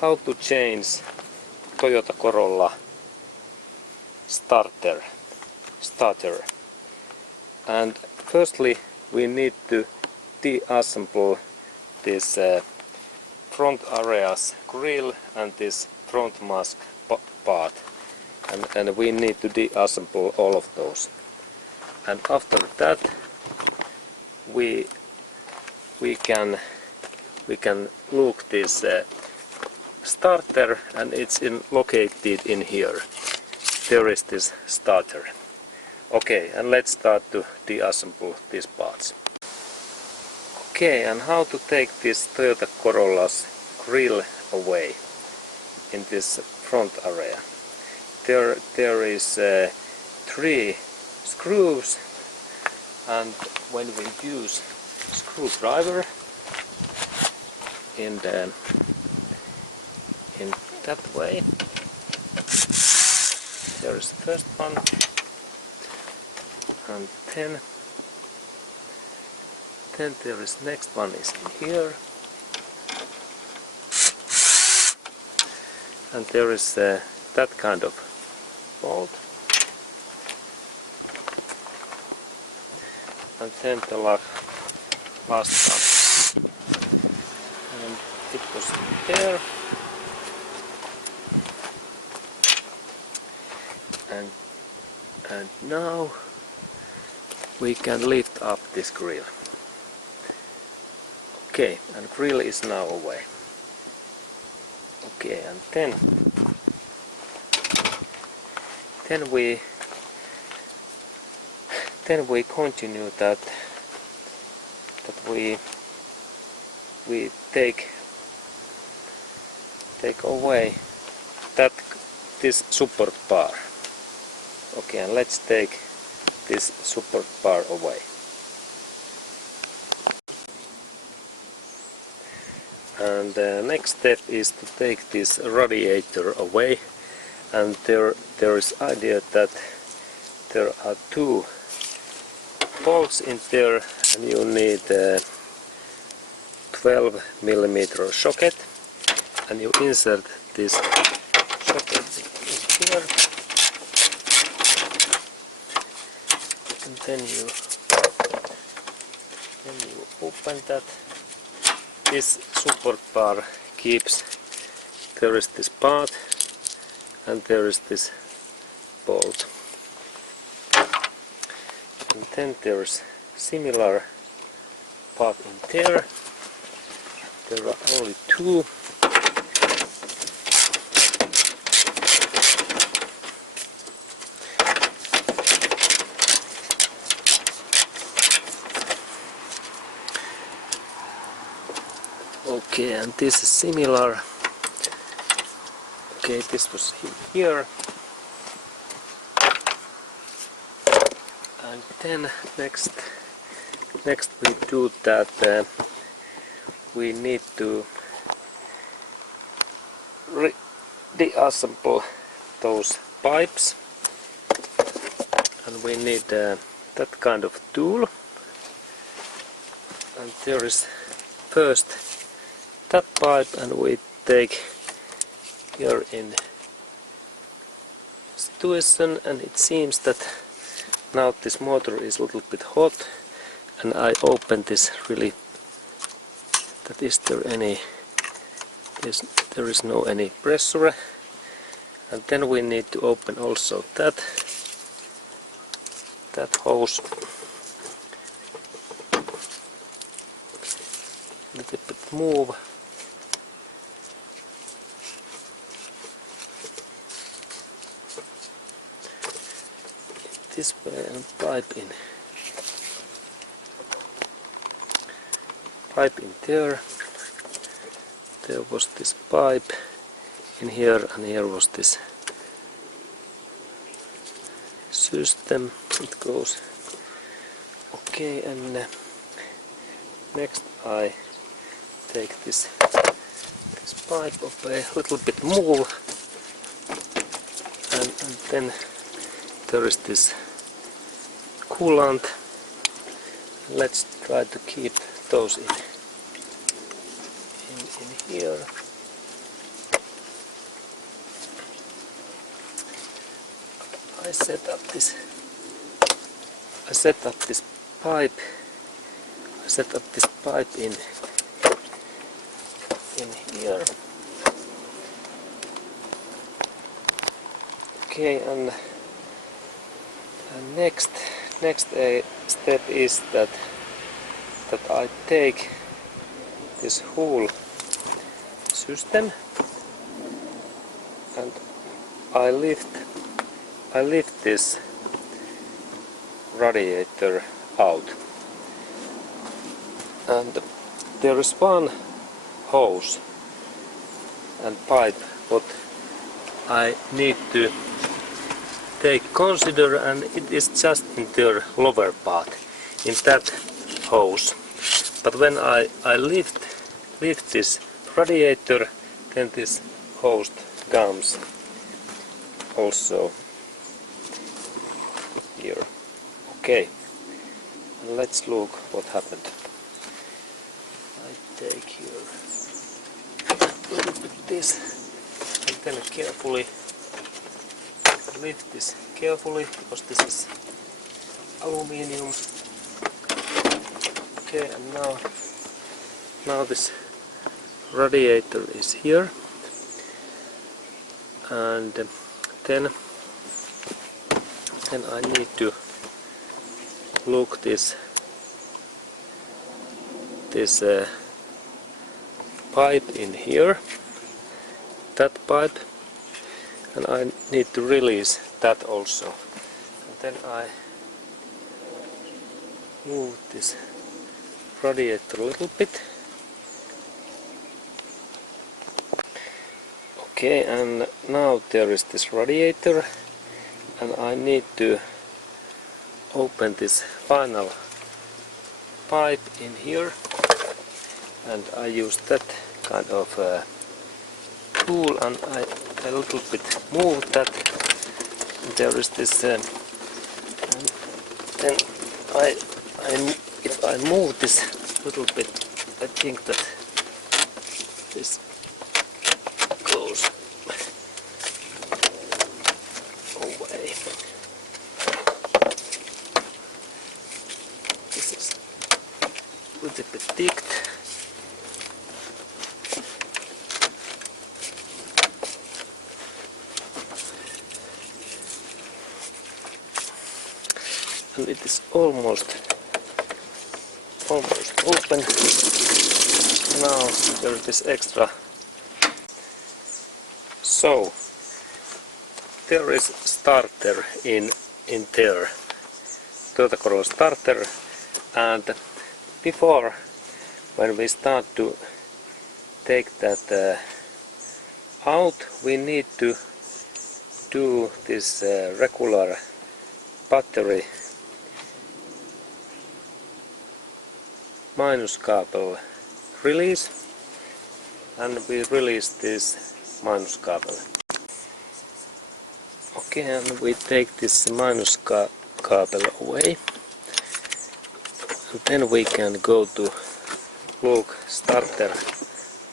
how to change Toyota Corolla starter. And firstly we need to deassemble this front areas grille and this front mask part, and we need to deassemble all of those. And after that we can look this starter, and it's located in here. There is this starter. Okay, and let's start to deassemble these parts. Okay, and how to take this Toyota Corolla's grille away in this front area. There is 3 screws, and when we use screwdriver in that way, there is the first one, and then there is next one is in here, and there is that kind of bolt, and then the last one, and it was in there, and now we can lift up this grille. Okay, and grille is now away. Okay, and then we continue that we take away this support bar. Okay, and let's take this support bar away. And the next step is to take this radiator away, and there is idea that there are 2 bolts in there, and you need a 12mm socket, and you insert this socket in here, and then you open that. This support bar keeps, there is this part, and there is this bolt, and then there is similar part in there. There are only 2. Okay, and this is similar. Okay, this was here, and then next we do that we need to deassemble those pipes, and we need that kind of tool, and there is first that pipe, and we take here in situation, and it seems that now this motor is a little bit hot, and I open this really, that is there any, there is no any pressure, and then we need to open also that hose, a little bit move. This way, and pipe in there. There was this pipe in here, and here was this system. It goes. Okay, and next I take this pipe of a little bit move, and then there is this coolant. Let's try to keep those in here. I set up this pipe. I set up this pipe in here. Okay, and next step is that I take this whole system and I lift this radiator out, and there is one hose and pipe what I need to consider, and it is just in the lower part, in that hose. But when I lift this radiator, then this hose comes also here. Okay, let's look what happened. I take here a little bit this and then carefully lift this carefully, because this is aluminium. Okay, and now this radiator is here, and then I need to look this pipe in here, that pipe, and I need to release that also. And then I move this radiator a little bit. Okay, and now there is this radiator, and I need to open this final pipe in here, and I use that kind of tool, and I a little bit move that. There is this and then if I move this little bit, I think that this goes away. This is a little bit thick. And it is almost open. Now there is this extra. So there is starter in there, Toyota Corolla starter, and before, when we start to take that out, we need to do this regular battery minus cable release, and we release this minus cable. Okay, and we take this minus cable away, and then we can go to look starter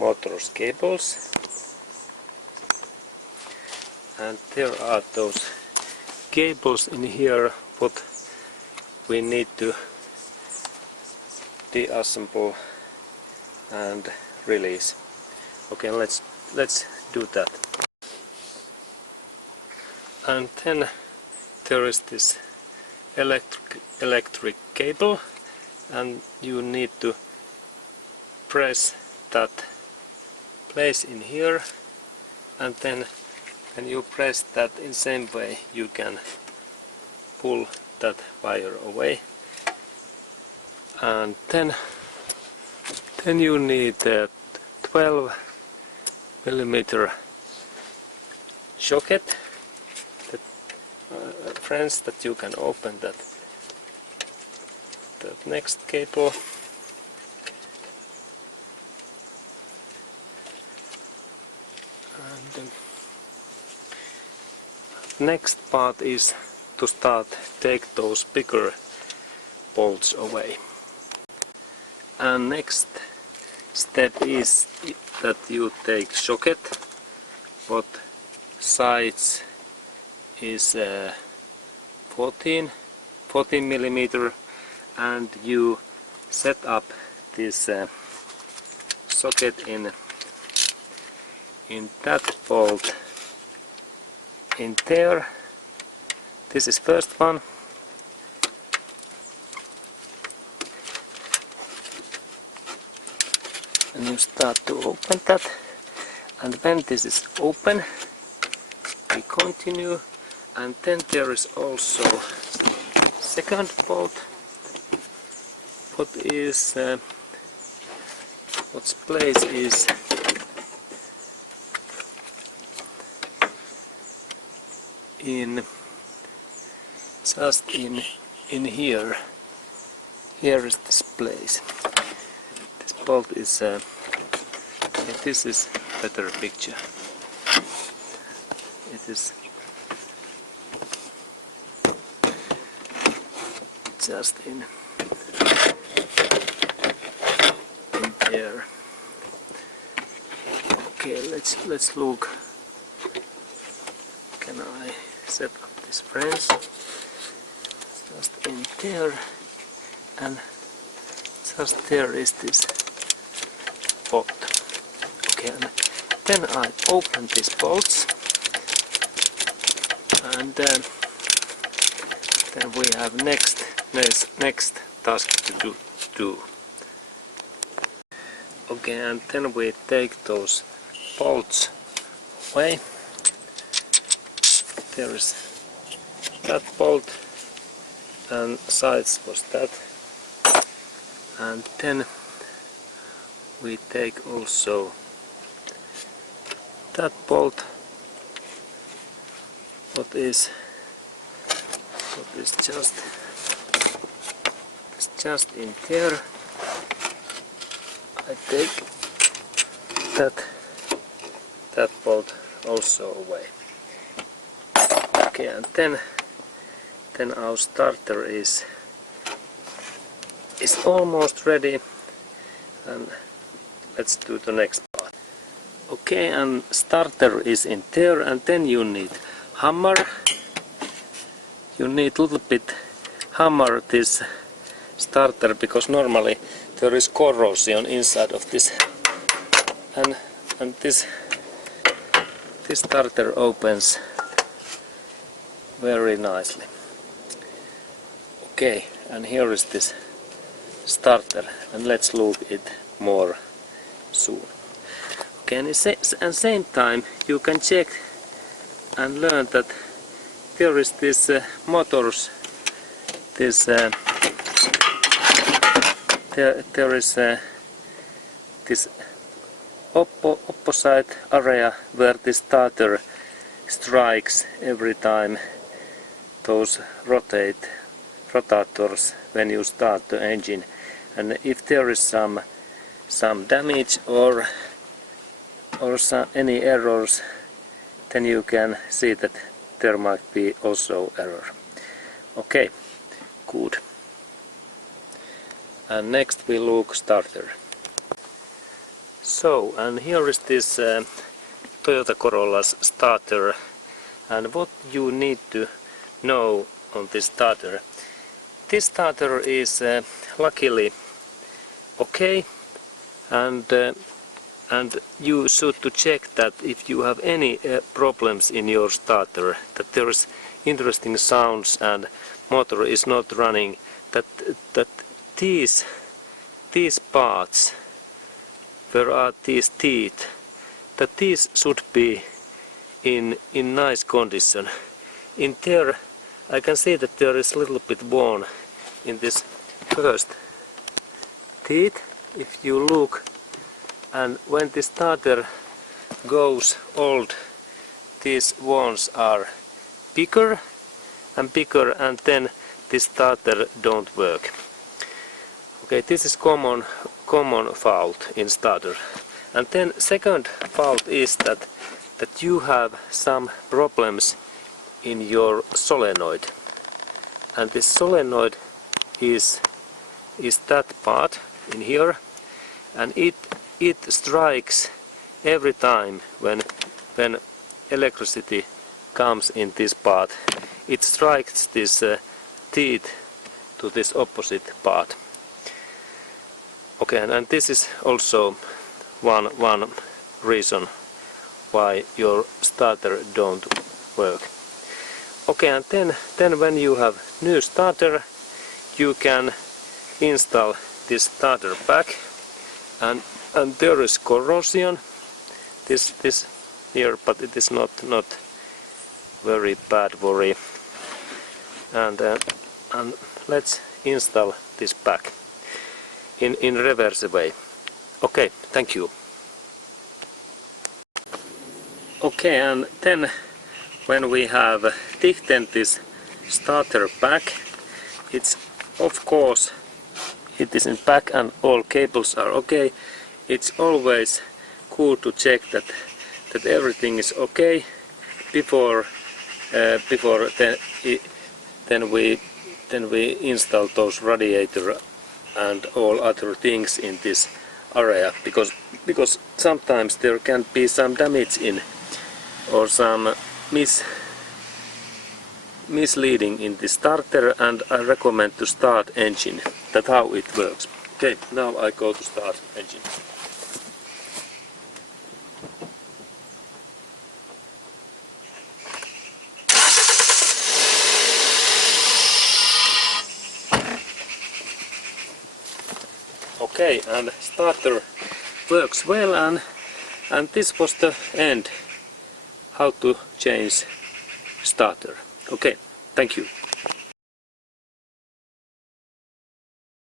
motors cables, and there are those cables in here what we need to deassemble and release. Okay, let's do that. And then there is this electric cable, and you need to press that place in here, and then when you press that in same way you can pull that wire away. And then you need a 12 millimeter socket, friends, that you can open that next cable. And next part is to start take those bigger bolts away. And next step is that you take socket what size is 14 millimeter, and you set up this socket in that bolt in there. This is first one. And you start to open that, and when this is open we continue, and then there is also second bolt what's place is in just in here. Here is this place. This bolt is this is better picture. It is just in there. Okay, let's look. Can I set up this friends? Just in there, and just there is this bolt. Okay, and then I open these bolts, and then we have next task to do. Okay, and then we take those bolts away. There is that bolt, and sides was that, and then we take also that bolt what is just in there. I take that bolt also away. Okay, and then our starter is almost ready, and let's do the next part. Okay, and starter is in there, and then you need hammer. You need a little bit hammer this starter, because normally there is corrosion inside of this, and this starter opens very nicely. Okay, and here is this starter, and let's look it more soon. Okay, and at the same time you can check and learn that there is this motors, this there is this opposite area where the starter strikes every time those rotators when you start the engine, and if there is some damage or any errors, then you can see that there might be also error. Okay, good. And next we look starter. So, and here is this Toyota Corolla's starter, and what you need to know on this starter. This starter is luckily okay, and you should to check that if you have any problems in your starter, that there is interesting sounds and motor is not running, that these parts, where are these teeth, that these should be in nice condition. In there I can see that there is a little bit worn in this first teeth, if you look, and when the starter goes old, these wounds are bigger and bigger, and then the starter don't work. Okay, this is common fault in starter. And then second fault is that you have some problems in your solenoid, and this solenoid is that part in here, and it strikes every time when electricity comes in this part, it strikes this teeth to this opposite part. Okay, and this is also one reason why your starter don't work. Okay, and then when you have new starter, you can install this starter pack, and there is corrosion this here, but it is not very bad worry. And let's install this pack in reverse way. Okay, thank you. Okay, and then when we have tightened this starter pack, it's of course it is in pack and all cables are okay. It's always cool to check that everything is okay before then we install those radiator and all other things in this area, because sometimes there can be some damage in or some misleading in the starter, and I recommend to start engine. That's how it works. Okay, now I go to start engine. Okay, and starter works well, and this was the end how to change starter. Okay, thank you.